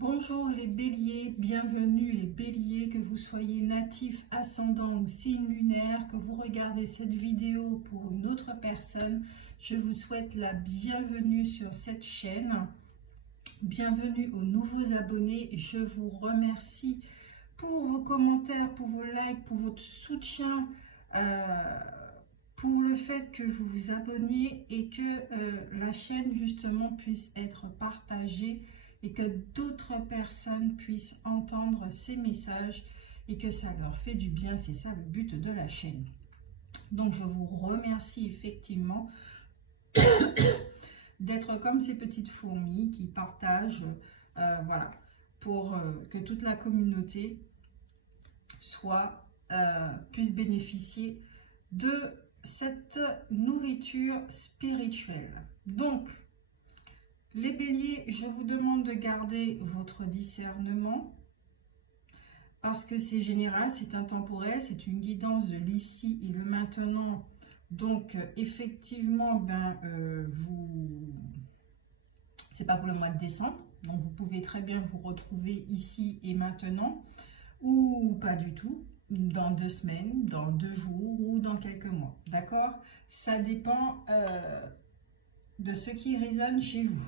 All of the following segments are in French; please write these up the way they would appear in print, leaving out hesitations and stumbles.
Bonjour les béliers, bienvenue les béliers, que vous soyez natif, ascendant ou signe lunaire, que vous regardez cette vidéo pour une autre personne, je vous souhaite la bienvenue sur cette chaîne. Bienvenue aux nouveaux abonnés, je vous remercie pour vos commentaires, pour vos likes, pour votre soutien, pour le fait que vous vous abonniez et que la chaîne justement puisse être partagée et que d'autres personnes puissent entendre ces messages et que ça leur fait du bien. C'est ça le but de la chaîne. Donc je vous remercie effectivement d'être comme ces petites fourmis qui partagent, voilà, pour que toute la communauté puisse bénéficier de cette nourriture spirituelle. Donc, les béliers, je vous demande de garder votre discernement parce que c'est général, c'est intemporel, c'est une guidance de l'ici et le maintenant. Donc, effectivement, c'est pas pour le mois de décembre, donc vous pouvez très bien vous retrouver ici et maintenant ou pas du tout, dans 2 semaines, dans 2 jours ou dans quelques mois, d'accord? Ça dépend de ce qui résonne chez vous.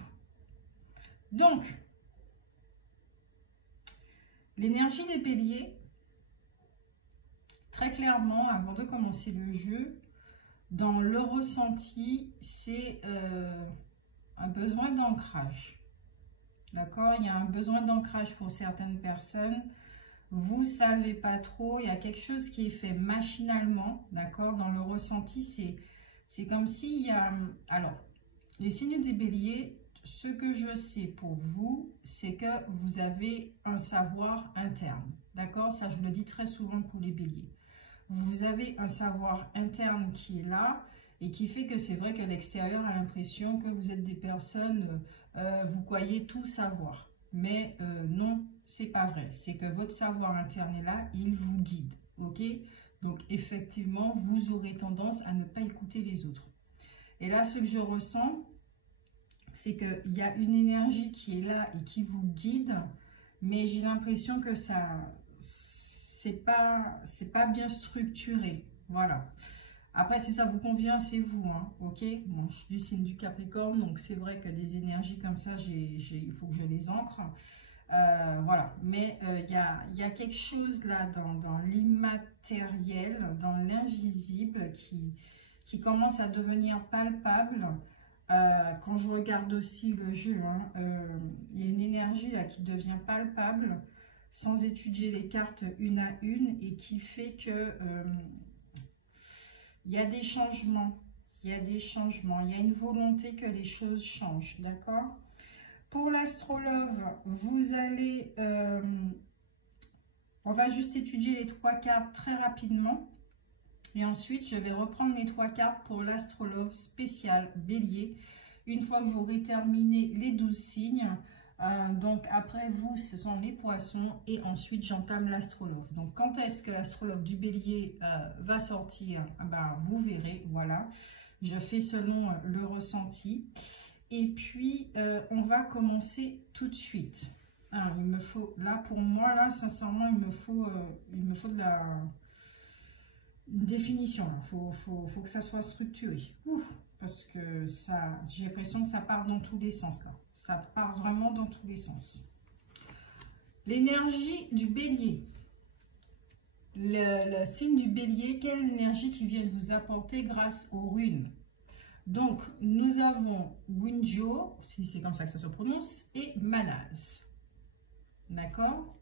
Donc, l'énergie des béliers, très clairement, avant de commencer le jeu, dans le ressenti, c'est un besoin d'ancrage. D'accord? Il y a un besoin d'ancrage pour certaines personnes. Vous ne savez pas trop, il y a quelque chose qui est fait machinalement. D'accord? Dans le ressenti, c'est comme s'il y a... Alors, les signes des béliers... Ce que je sais pour vous, c'est que vous avez un savoir interne. D'accord? Ça, je le dis très souvent pour les béliers. Vous avez un savoir interne qui est là et qui fait que c'est vrai que l'extérieur a l'impression que vous êtes des personnes, vous croyez tout savoir. Mais non, c'est pas vrai. C'est que votre savoir interne est là, il vous guide. Ok? Donc, effectivement, vous aurez tendance à ne pas écouter les autres. Et là, ce que je ressens, c'est qu'il y a une énergie qui est là et qui vous guide, mais j'ai l'impression que ça, c'est pas bien structuré. Voilà. Après, si ça vous convient, c'est vous, hein, ok? Bon, je suis du signe du Capricorne, donc c'est vrai que des énergies comme ça, il faut que je les ancre. Voilà. Mais il y a quelque chose là dans l'immatériel, dans l'invisible qui commence à devenir palpable. Quand je regarde aussi le jeu, hein, il y a une énergie là qui devient palpable sans étudier les cartes une à une et qui fait que il y a des changements, il y a une volonté que les choses changent, d'accord? Pour l'astrologue, vous allez, on va juste étudier les 3 cartes très rapidement. Et ensuite, je vais reprendre les 3 cartes pour l'astrologue spécial bélier. Une fois que j'aurai terminé les 12 signes, donc après vous, ce sont les poissons. Et ensuite, j'entame l'astrologue. Donc, quand est-ce que l'astrologue du bélier va sortir? Vous verrez, voilà. Je fais selon le ressenti. Et puis, on va commencer tout de suite. Alors, il me faut, là, pour moi, là, sincèrement, il me faut de la... Une définition, il faut que ça soit structuré. Ouf, parce que ça, j'ai l'impression que ça part dans tous les sens là. Ça part vraiment dans tous les sens. L'énergie du bélier. Le signe du bélier, quelle énergie qui vient vous apporter grâce aux runes? Donc, nous avons Winjo, si c'est comme ça que ça se prononce, et Manaz. D'accord?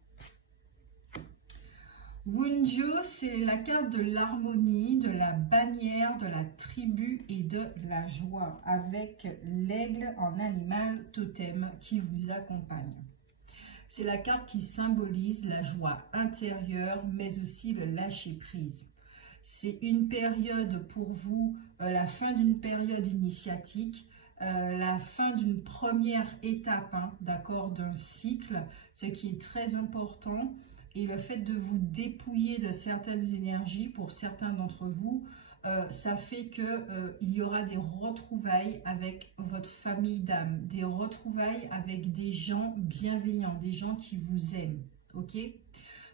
Winjo, c'est la carte de l'harmonie, de la bannière, de la tribu et de la joie, avec l'aigle en animal totem qui vous accompagne. C'est la carte qui symbolise la joie intérieure, mais aussi le lâcher-prise. C'est une période pour vous, la fin d'une période initiatique, la fin d'une première étape, hein, d'accord, d'un cycle, ce qui est très important. Et le fait de vous dépouiller de certaines énergies, pour certains d'entre vous, ça fait que il y aura des retrouvailles avec votre famille d'âme, des retrouvailles avec des gens bienveillants, des gens qui vous aiment, ok?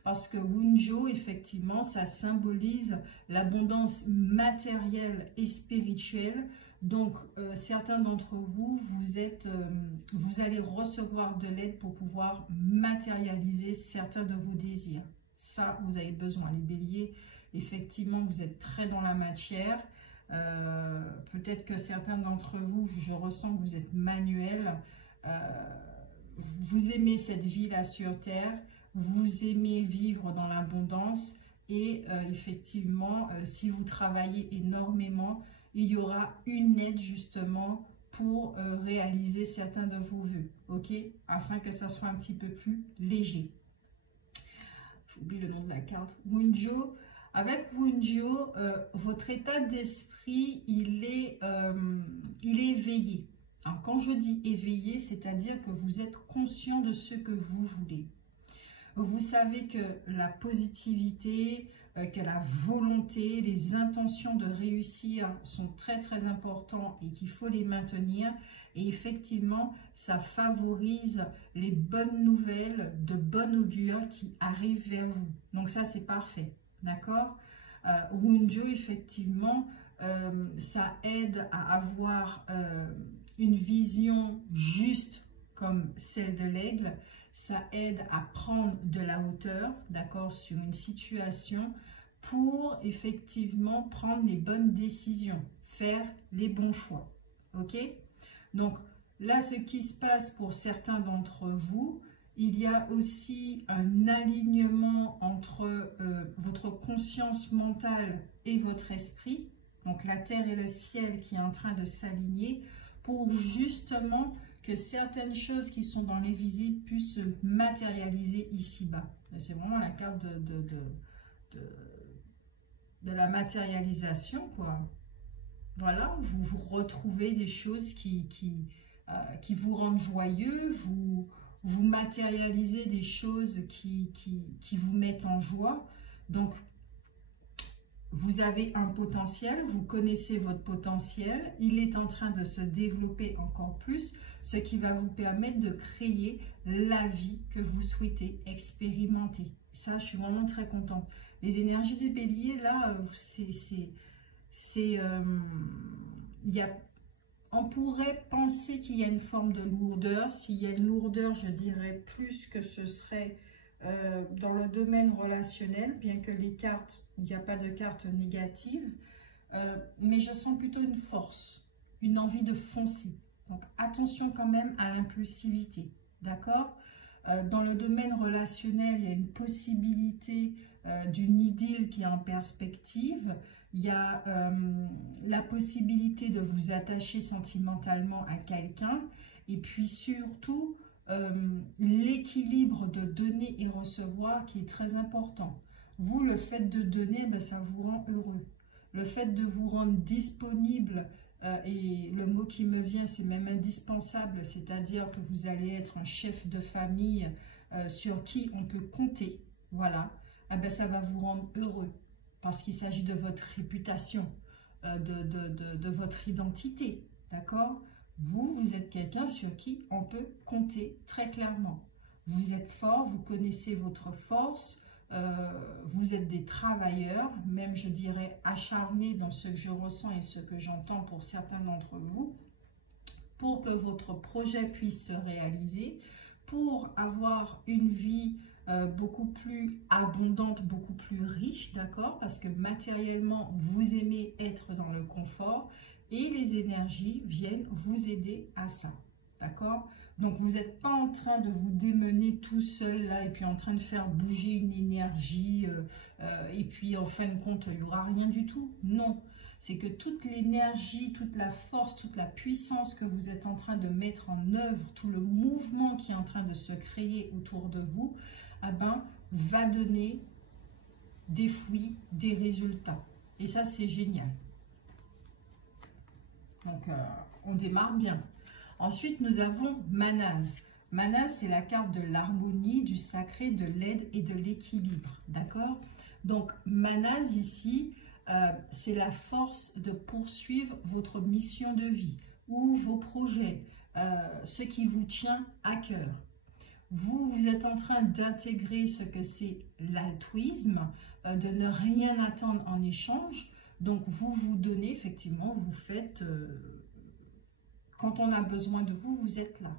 Parce que Wunjo, effectivement, ça symbolise l'abondance matérielle et spirituelle. Donc, certains d'entre vous, vous allez recevoir de l'aide pour pouvoir matérialiser certains de vos désirs. Ça, vous avez besoin. Les béliers, effectivement, vous êtes très dans la matière. Peut-être que certains d'entre vous, je ressens que vous êtes manuels. Vous aimez cette vie-là sur Terre. Vous aimez vivre dans l'abondance. Et effectivement, si vous travaillez énormément, il y aura une aide justement pour réaliser certains de vos vœux. Ok? Afin que ça soit un petit peu plus léger. J'oublie le nom de la carte. Wunjo. Avec Wunjo, votre état d'esprit, il est éveillé. Alors, quand je dis éveillé, c'est-à-dire que vous êtes conscient de ce que vous voulez. Vous savez que la positivité, que la volonté, les intentions de réussir sont très très importants et qu'il faut les maintenir. Et effectivement, ça favorise les bonnes nouvelles de bon augure qui arrivent vers vous. Donc ça, c'est parfait. D'accord? Wunjo, effectivement, ça aide à avoir une vision juste comme celle de l'aigle. Ça aide à prendre de la hauteur, d'accord, sur une situation pour effectivement prendre les bonnes décisions, faire les bons choix. Ok? Donc là, ce qui se passe pour certains d'entre vous, il y a aussi un alignement entre votre conscience mentale et votre esprit, donc la terre et le ciel qui est en train de s'aligner pour justement que certaines choses qui sont dans l'invisible puissent se matérialiser ici-bas. C'est vraiment la carte de la matérialisation, quoi. Voilà, vous retrouvez des choses qui vous rendent joyeux, vous matérialisez des choses qui vous mettent en joie. Donc, vous avez un potentiel, vous connaissez votre potentiel, il est en train de se développer encore plus, ce qui va vous permettre de créer la vie que vous souhaitez expérimenter. Ça, je suis vraiment très contente. Les énergies du bélier, là, on pourrait penser qu'il y a une forme de lourdeur. S'il y a une lourdeur, je dirais plus que ce serait dans le domaine relationnel, bien que les cartes, il n'y a pas de cartes négatives, mais je sens plutôt une force, une envie de foncer. Donc attention quand même à l'impulsivité, d'accord? Dans le domaine relationnel, il y a une possibilité d'une idylle qui est en perspective. Il y a la possibilité de vous attacher sentimentalement à quelqu'un. Et puis surtout, l'équilibre de donner et recevoir qui est très important. Vous, le fait de donner, ben, ça vous rend heureux. Le fait de vous rendre disponible, et le mot qui me vient, c'est même indispensable, c'est-à-dire que vous allez être un chef de famille sur qui on peut compter, voilà, eh ben, ça va vous rendre heureux parce qu'il s'agit de votre réputation, de votre identité, d'accord? Vous êtes quelqu'un sur qui on peut compter très clairement. Vous êtes fort, vous connaissez votre force, vous êtes des travailleurs, même je dirais acharnés dans ce que je ressens et ce que j'entends pour certains d'entre vous, pour que votre projet puisse se réaliser, pour avoir une vie beaucoup plus abondante, beaucoup plus riche, d'accord? Parce que matériellement, vous aimez être dans le confort et les énergies viennent vous aider à ça, d'accord? Donc, vous n'êtes pas en train de vous démener tout seul là et puis en train de faire bouger une énergie et puis en fin de compte, il n'y aura rien du tout. Non, c'est que toute l'énergie, toute la force, toute la puissance que vous êtes en train de mettre en œuvre, tout le mouvement qui est en train de se créer autour de vous, eh ben, va donner des fruits, des résultats. Et ça, c'est génial. Donc, on démarre bien. Ensuite, nous avons Manaz. Manaz, c'est la carte de l'harmonie, du sacré, de l'aide et de l'équilibre. D'accord? Donc, Manaz, ici, c'est la force de poursuivre votre mission de vie ou vos projets, ce qui vous tient à cœur. Vous êtes en train d'intégrer ce que c'est l'altruisme, de ne rien attendre en échange. Donc, vous vous donnez, effectivement, vous faites, quand on a besoin de vous, vous êtes là.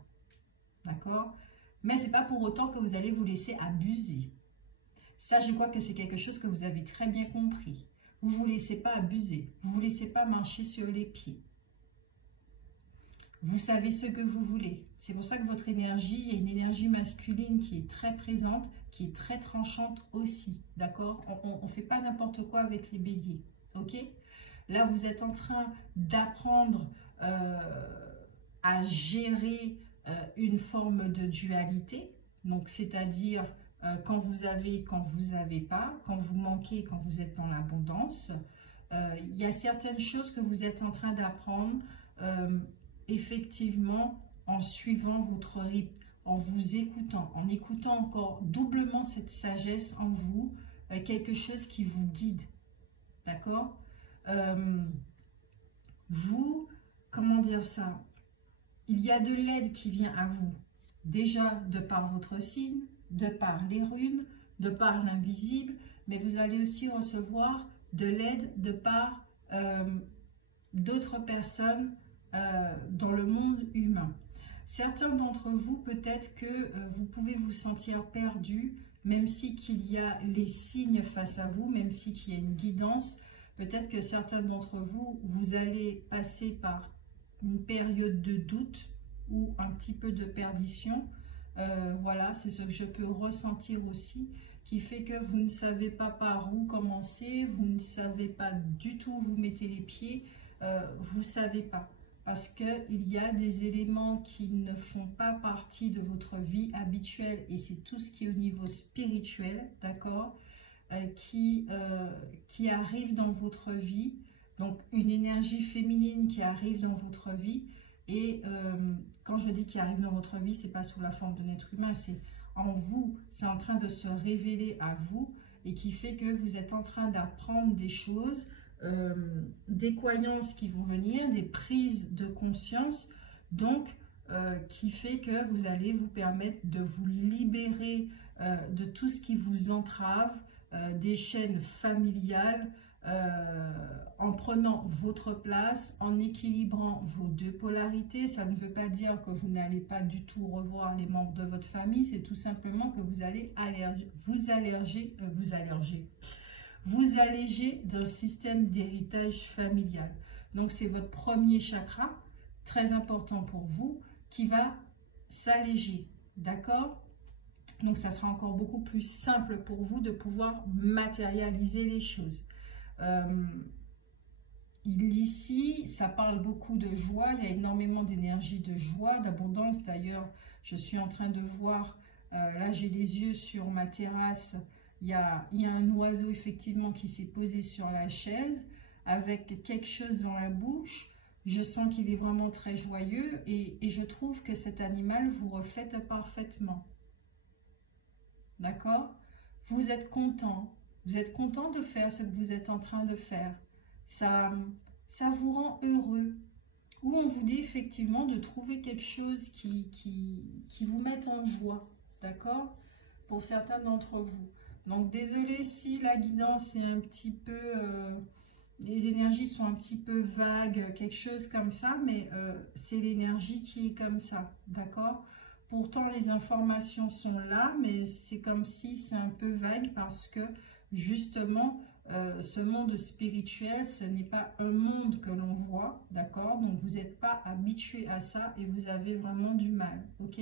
D'accord? Mais ce n'est pas pour autant que vous allez vous laisser abuser. Ça, je crois que c'est quelque chose que vous avez très bien compris. Vous ne vous laissez pas abuser. Vous ne vous laissez pas marcher sur les pieds. Vous savez ce que vous voulez. C'est pour ça que votre énergie, il y a une énergie masculine qui est très présente, qui est très tranchante aussi. D'accord? On ne fait pas n'importe quoi avec les béliers. Ok? Là, vous êtes en train d'apprendre à gérer une forme de dualité. Donc, c'est-à-dire quand vous avez, quand vous n'avez pas, quand vous manquez, quand vous êtes dans l'abondance. Il y a certaines choses que vous êtes en train d'apprendre effectivement en suivant votre rythme, en vous écoutant, en écoutant encore doublement cette sagesse en vous, quelque chose qui vous guide. D'accord? Vous, comment dire ça? Il y a de l'aide qui vient à vous, déjà de par votre signe, de par les runes, de par l'invisible, mais vous allez aussi recevoir de l'aide de par d'autres personnes dans le monde humain. Certains d'entre vous, peut-être que vous pouvez vous sentir perdu, même si qu'il y a les signes face à vous, même si qu'il y a une guidance. Peut-être que certains d'entre vous, vous allez passer par une période de doute ou un petit peu de perdition. Voilà, c'est ce que je peux ressentir aussi, qui fait que vous ne savez pas par où commencer, vous ne savez pas du tout où vous mettez les pieds, vous ne savez pas. Parce qu'il y a des éléments qui ne font pas partie de votre vie habituelle et c'est tout ce qui est au niveau spirituel, d'accord, qui arrive dans votre vie. Donc, une énergie féminine qui arrive dans votre vie. Et quand je dis qui arrive dans votre vie, ce n'est pas sous la forme d'un être humain, c'est en vous, c'est en train de se révéler à vous et qui fait que vous êtes en train d'apprendre des choses, des croyances qui vont venir, des prises de conscience, donc qui fait que vous allez vous permettre de vous libérer de tout ce qui vous entrave, des chaînes familiales, en prenant votre place, en équilibrant vos deux polarités. Ça ne veut pas dire que vous n'allez pas du tout revoir les membres de votre famille, c'est tout simplement que vous allez vous alléger d'un système d'héritage familial. Donc c'est votre premier chakra, très important pour vous, qui va s'alléger, d'accord? Donc ça sera encore beaucoup plus simple pour vous de pouvoir matérialiser les choses. Ici, ça parle beaucoup de joie, il y a énormément d'énergie de joie, d'abondance. D'ailleurs, je suis en train de voir, là j'ai les yeux sur ma terrasse, il y a un oiseau effectivement qui s'est posé sur la chaise avec quelque chose dans la bouche. Je sens qu'il est vraiment très joyeux et je trouve que cet animal vous reflète parfaitement. D'accord? Vous êtes content de faire ce que vous êtes en train de faire. Ça vous rend heureux. Ou on vous dit effectivement de trouver quelque chose qui vous mette en joie. D'accord? Pour certains d'entre vous. Donc désolé si la guidance est un petit peu, les énergies sont un petit peu vagues, quelque chose comme ça, mais c'est l'énergie qui est comme ça, d'accord? Pourtant les informations sont là, mais c'est comme si c'est un peu vague parce que justement ce monde spirituel, ce n'est pas un monde que l'on voit, d'accord? Donc vous n'êtes pas habitué à ça et vous avez vraiment du mal, ok?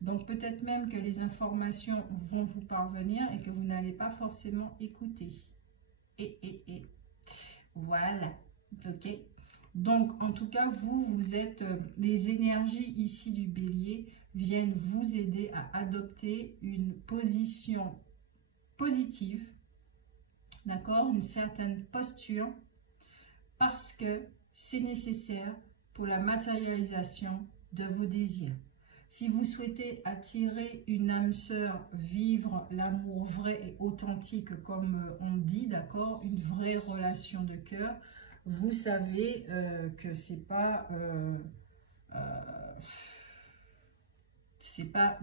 Donc peut-être même que les informations vont vous parvenir et que vous n'allez pas forcément écouter. Et. Voilà. Ok. Donc en tout cas, vous êtes, les énergies ici du bélier viennent vous aider à adopter une position positive. D'accord? Une certaine posture. Parce que c'est nécessaire pour la matérialisation de vos désirs. Si vous souhaitez attirer une âme sœur, vivre l'amour vrai et authentique, comme on dit, d'accord, une vraie relation de cœur, vous savez que c'est pas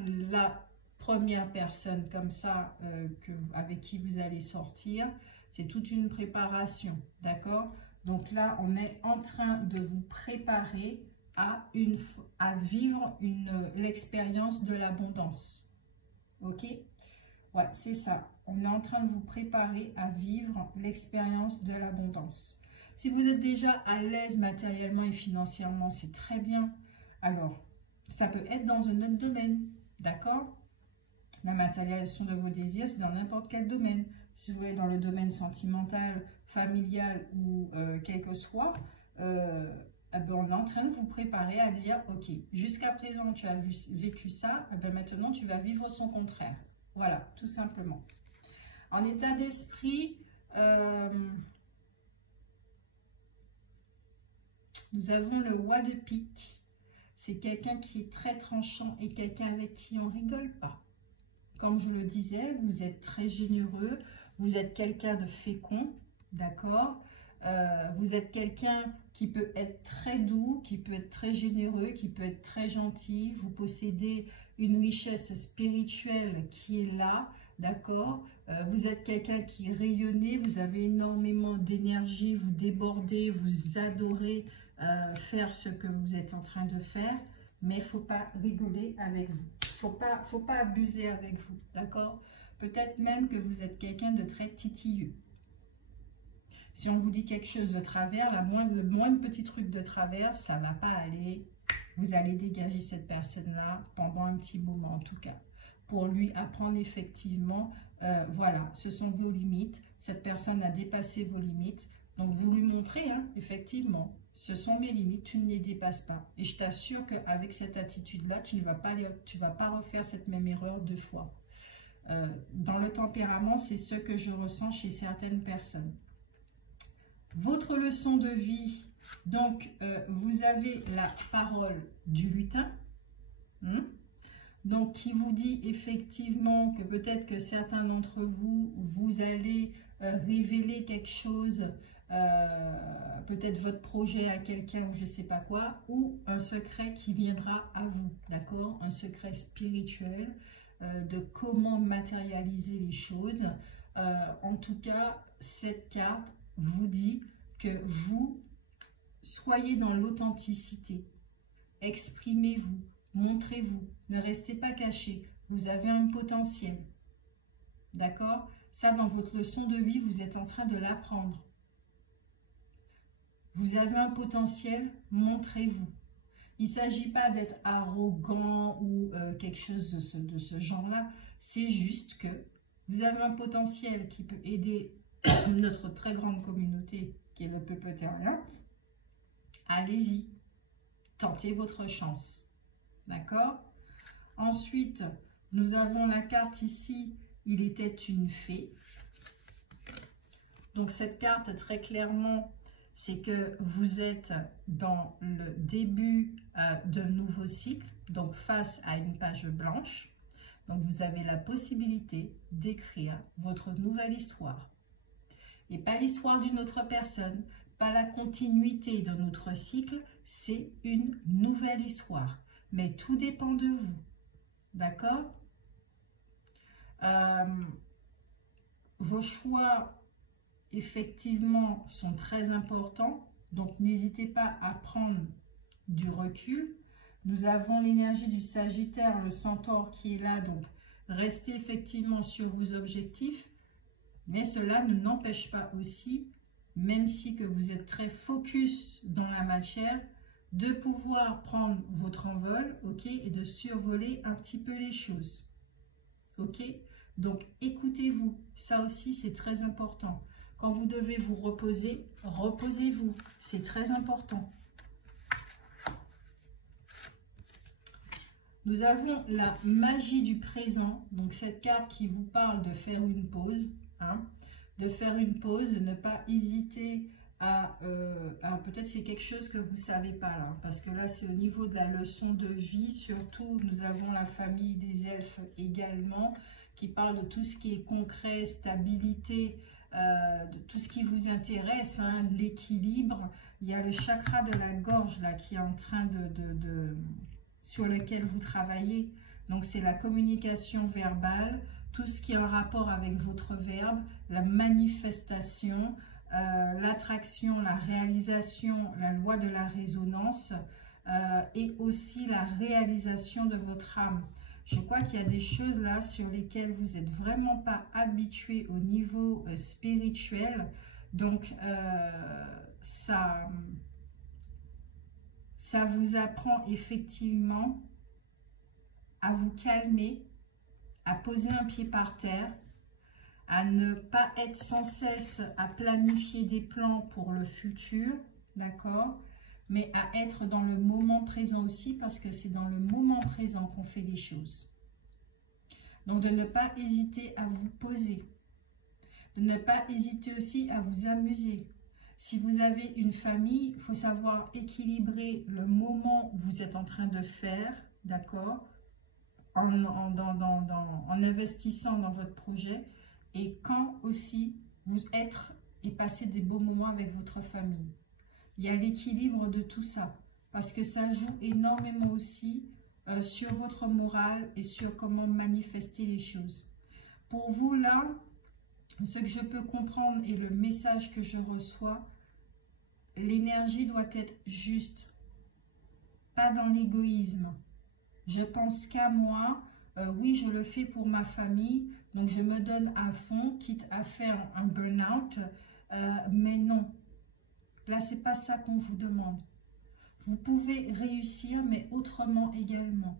la première personne comme ça avec qui vous allez sortir. C'est toute une préparation, d'accord? Donc là, on est en train de vous préparer à vivre l'expérience de l'abondance. Ok? Ouais, c'est ça. On est en train de vous préparer à vivre l'expérience de l'abondance. Si vous êtes déjà à l'aise matériellement et financièrement, c'est très bien. Alors, ça peut être dans un autre domaine, d'accord? La matérialisation de vos désirs, c'est dans n'importe quel domaine. Si vous voulez dans le domaine sentimental, familial ou quel que soit, on est en train de vous préparer à dire, ok, jusqu'à présent tu as vécu ça, maintenant tu vas vivre son contraire. Voilà, tout simplement. En état d'esprit, nous avons le roi de pique. C'est quelqu'un qui est très tranchant et quelqu'un avec qui on rigole pas. Comme je le disais, vous êtes très généreux, vous êtes quelqu'un de fécond, d'accord? Vous êtes quelqu'un qui peut être très doux, qui peut être très généreux, qui peut être très gentil. Vous possédez une richesse spirituelle qui est là, d'accord? Vous êtes quelqu'un qui rayonnez, vous avez énormément d'énergie, vous débordez, vous adorez faire ce que vous êtes en train de faire, mais il ne faut pas rigoler avec vous. Faut pas abuser avec vous, d'accord? Peut-être même que vous êtes quelqu'un de très titilleux. Si on vous dit quelque chose de travers, le moindre petit truc de travers, ça ne va pas aller. Vous allez dégager cette personne-là pendant un petit moment en tout cas. Pour lui apprendre effectivement, voilà, ce sont vos limites. Cette personne a dépassé vos limites. Donc vous lui montrez, hein, effectivement, ce sont mes limites, tu ne les dépasses pas. Et je t'assure qu'avec cette attitude-là, tu ne vas pas refaire cette même erreur 2 fois. Dans le tempérament, c'est ce que je ressens chez certaines personnes. Votre leçon de vie, donc vous avez la parole du lutin, donc qui vous dit effectivement que peut-être que certains d'entre vous, vous allez révéler quelque chose, peut-être votre projet à quelqu'un ou je ne sais pas quoi, ou un secret qui viendra à vous, d'accord? Un secret spirituel de comment matérialiser les choses. En tout cas, cette carte vous dit que vous soyez dans l'authenticité, exprimez-vous, montrez-vous, ne restez pas caché, vous avez un potentiel, d'accord? Ça, dans votre leçon de vie, vous êtes en train de l'apprendre. Vous avez un potentiel, montrez-vous. Il ne s'agit pas d'être arrogant ou quelque chose de ce genre-là, c'est juste que vous avez un potentiel qui peut aider notre très grande communauté qui est le peuple terrien. Allez-y, tentez votre chance. D'accord? Ensuite, nous avons la carte ici, il était une fée. Donc cette carte, très clairement, c'est que vous êtes dans le début d'un nouveau cycle, donc face à une page blanche. Donc vous avez la possibilité d'écrire votre nouvelle histoire. Et pas l'histoire d'une autre personne, pas la continuité de notre cycle, c'est une nouvelle histoire. Mais tout dépend de vous. D'accord? Vos choix, effectivement, sont très importants. Donc, n'hésitez pas à prendre du recul. Nous avons l'énergie du Sagittaire, le Centaure qui est là. Donc, restez effectivement sur vos objectifs. Mais cela ne n'empêche pas aussi, même si que vous êtes très focus dans la matière, de pouvoir prendre votre envol, ok, et de survoler un petit peu les choses, ok. Donc, écoutez-vous, ça aussi c'est très important. Quand vous devez vous reposer, reposez-vous, c'est très important. Nous avons la magie du présent, donc cette carte qui vous parle de faire une pause, hein, de faire une pause, de ne pas hésiter peut-être c'est quelque chose que vous ne savez pas là, parce que là c'est au niveau de la leçon de vie, surtout nous avons la famille des elfes également, qui parle de tout ce qui est concret, stabilité, de tout ce qui vous intéresse, hein, l'équilibre. Il y a le chakra de la gorge là qui est en train sur lequel vous travaillez, donc c'est la communication verbale, tout ce qui est en rapport avec votre verbe, la manifestation, l'attraction, la réalisation, la loi de la résonance et aussi la réalisation de votre âme. Je crois qu'il y a des choses là sur lesquelles vous n'êtes vraiment pas habitué au niveau spirituel. Donc, ça vous apprend effectivement à vous calmer, à poser un pied par terre, à ne pas être sans cesse à planifier des plans pour le futur, d'accord? Mais à être dans le moment présent aussi, parce que c'est dans le moment présent qu'on fait les choses. Donc de ne pas hésiter à vous poser, de ne pas hésiter aussi à vous amuser. Si vous avez une famille, il faut savoir équilibrer le moment où vous êtes en train de faire, d'accord? En investissant dans votre projet, et quand aussi vous être et passer des beaux moments avec votre famille. Il y a l'équilibre de tout ça, parce que ça joue énormément aussi sur votre morale et sur comment manifester les choses. Pour vous là, ce que je peux comprendre et le message que je reçois, l'énergie doit être juste, pas dans l'égoïsme. Je pense qu'à moi, oui, je le fais pour ma famille, donc je me donne à fond, quitte à faire un burn-out, mais non. Là, c'est pas ça qu'on vous demande. Vous pouvez réussir, mais autrement également.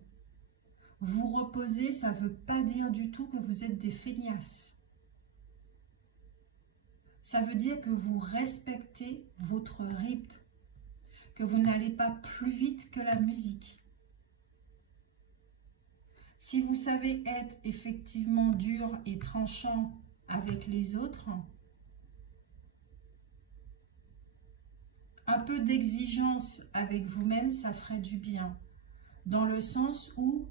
Vous reposer, ça ne veut pas dire du tout que vous êtes des feignasses. Ça veut dire que vous respectez votre rythme, que vous n'allez pas plus vite que la musique. Si vous savez être effectivement dur et tranchant avec les autres, un peu d'exigence avec vous-même, ça ferait du bien. Dans le sens où,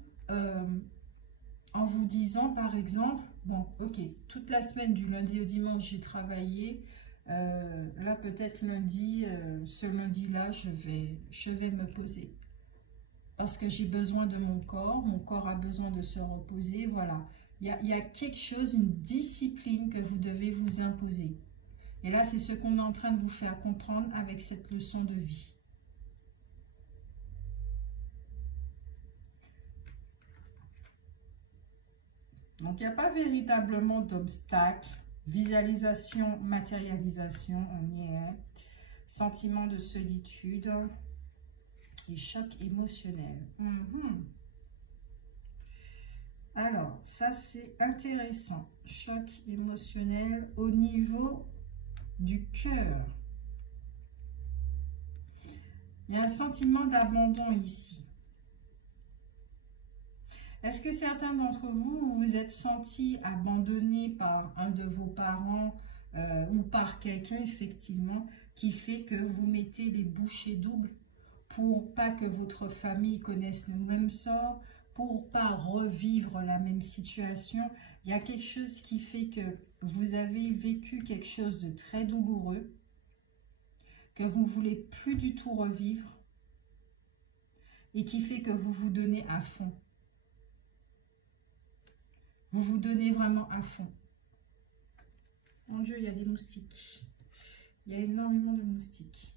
en vous disant par exemple, bon, ok, toute la semaine du lundi au dimanche, j'ai travaillé. Là, peut-être lundi, ce lundi-là, je vais me poser. Parce que j'ai besoin de mon corps a besoin de se reposer, voilà. Il y a quelque chose, une discipline que vous devez vous imposer. Et là, c'est ce qu'on est en train de vous faire comprendre avec cette leçon de vie. Donc, il n'y a pas véritablement d'obstacle. Visualisation, matérialisation, on y est. Sentiment de solitude et choc émotionnel. Alors, ça c'est intéressant. Choc émotionnel au niveau du cœur. Il y a un sentiment d'abandon ici. Est-ce que certains d'entre vous vous êtes sentis abandonnés par un de vos parents ou par quelqu'un effectivement qui fait que vous mettez les bouchées doubles pour pas que votre famille connaisse le même sort, pour pas revivre la même situation? Il y a quelque chose qui fait que vous avez vécu quelque chose de très douloureux, que vous ne voulez plus du tout revivre et qui fait que vous vous donnez à fond. Vous vous donnez vraiment à fond. Mon Dieu, il y a des moustiques. Il y a énormément de moustiques.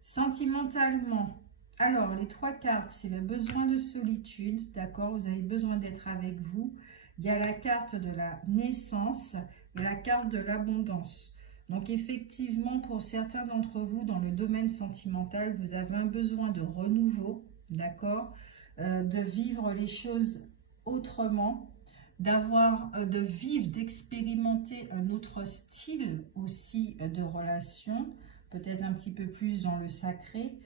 Sentimentalement, alors les trois cartes, c'est le besoin de solitude, d'accord? Vous avez besoin d'être avec vous. Il y a la carte de la naissance et la carte de l'abondance. Donc effectivement, pour certains d'entre vous, dans le domaine sentimental, vous avez un besoin de renouveau, d'accord? De vivre les choses autrement, de vivre, d'expérimenter un autre style aussi de relation, peut-être un petit peu plus dans le sacré,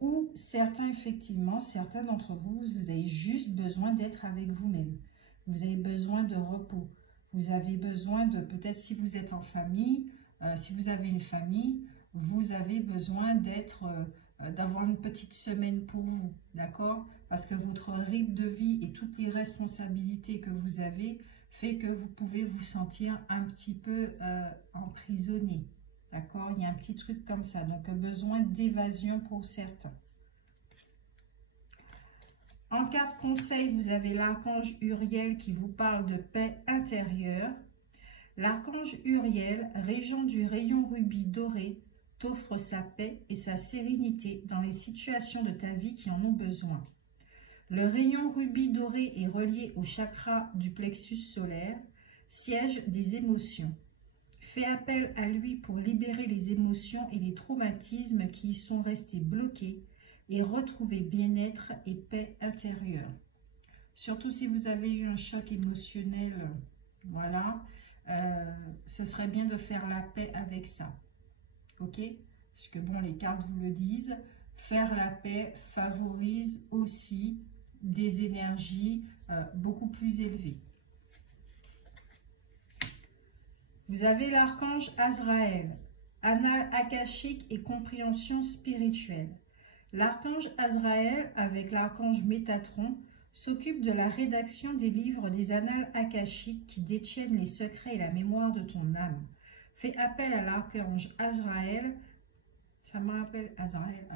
ou certains, effectivement, certains d'entre vous, vous avez juste besoin d'être avec vous-même. Vous avez besoin de repos. Vous avez besoin de, peut-être si vous êtes en famille, si vous avez une famille, vous avez besoin d'avoir une petite semaine pour vous, d'accord? Parce que votre rythme de vie et toutes les responsabilités que vous avez fait que vous pouvez vous sentir un petit peu emprisonné, d'accord? Il y a un petit truc comme ça, donc besoin d'évasion pour certains. En carte conseil, vous avez l'archange Uriel qui vous parle de paix intérieure. L'archange Uriel, régent du rayon rubis doré, t'offre sa paix et sa sérénité dans les situations de ta vie qui en ont besoin. Le rayon rubis doré est relié au chakra du plexus solaire, siège des émotions. Fais appel à lui pour libérer les émotions et les traumatismes qui y sont restés bloqués et retrouver bien-être et paix intérieure. Surtout si vous avez eu un choc émotionnel, voilà, ce serait bien de faire la paix avec ça. Ok? Parce que bon, les cartes vous le disent, faire la paix favorise aussi des énergies beaucoup plus élevées. Vous avez l'archange Azraël, annales akashique et compréhension spirituelle. L'archange Azraël, avec l'archange Métatron, s'occupe de la rédaction des livres des annales akashiques qui détiennent les secrets et la mémoire de ton âme. Fais appel à l'archange Azraël. Ça me rappelle Azraël.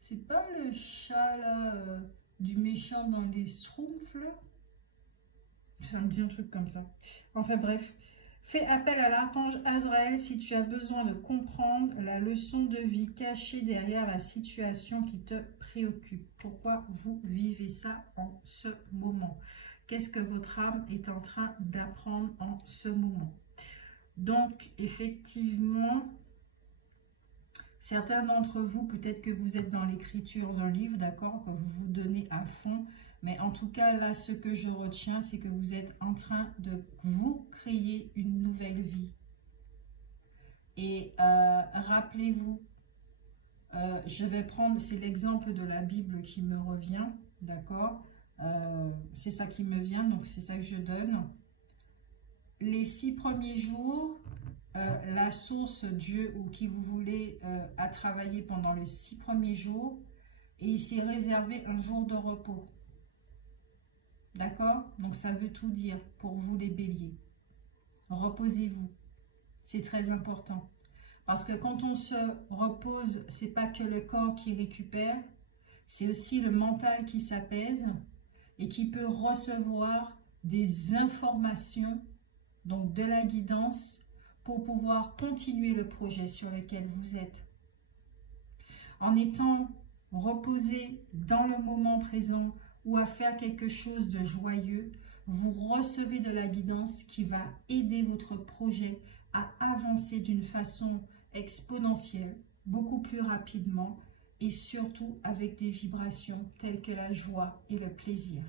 C'est pas le chat là, du méchant dans les Schtroumpfs là? Ça me dit un truc comme ça. Enfin bref. Fais appel à l'archange Azraël si tu as besoin de comprendre la leçon de vie cachée derrière la situation qui te préoccupe. Pourquoi vous vivez ça en ce moment? Qu'est-ce que votre âme est en train d'apprendre en ce moment? Donc, effectivement, certains d'entre vous, peut-être que vous êtes dans l'écriture d'un livre, d'accord, que vous vous donnez à fond. Mais en tout cas, là, ce que je retiens, c'est que vous êtes en train de vous créer une nouvelle vie. Et rappelez-vous, je vais prendre, c'est l'exemple de la Bible qui me revient, d'accord? C'est ça qui me vient, donc c'est ça que je donne. Les 6 premiers jours, la source, Dieu ou qui vous voulez, a travaillé pendant les 6 premiers jours et il s'est réservé un jour de repos. D'accord? Donc ça veut tout dire pour vous les béliers. Reposez-vous. C'est très important. Parce que quand on se repose, c'est pas que le corps qui récupère, c'est aussi le mental qui s'apaise et qui peut recevoir des informations, donc de la guidance, pour pouvoir continuer le projet sur lequel vous êtes. En étant reposé dans le moment présent, ou à faire quelque chose de joyeux, vous recevez de la guidance qui va aider votre projet à avancer d'une façon exponentielle, beaucoup plus rapidement et surtout avec des vibrations telles que la joie et le plaisir.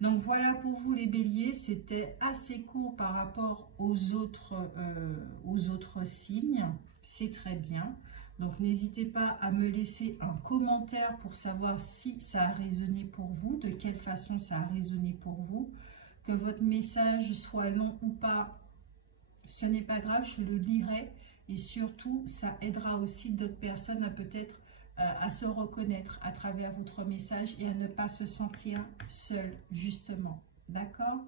Donc voilà pour vous les béliers, c'était assez court par rapport aux autres signes, c'est très bien. Donc n'hésitez pas à me laisser un commentaire pour savoir si ça a résonné pour vous, de quelle façon ça a résonné pour vous. Que votre message soit long ou pas, ce n'est pas grave, je le lirai. Et surtout, ça aidera aussi d'autres personnes à peut-être à se reconnaître à travers votre message et à ne pas se sentir seul, justement. D'accord?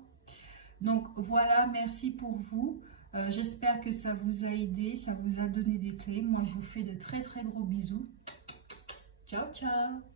Donc voilà, merci pour vous. J'espère que ça vous a aidé, ça vous a donné des clés. Moi, je vous fais de très très gros bisous. Ciao, ciao!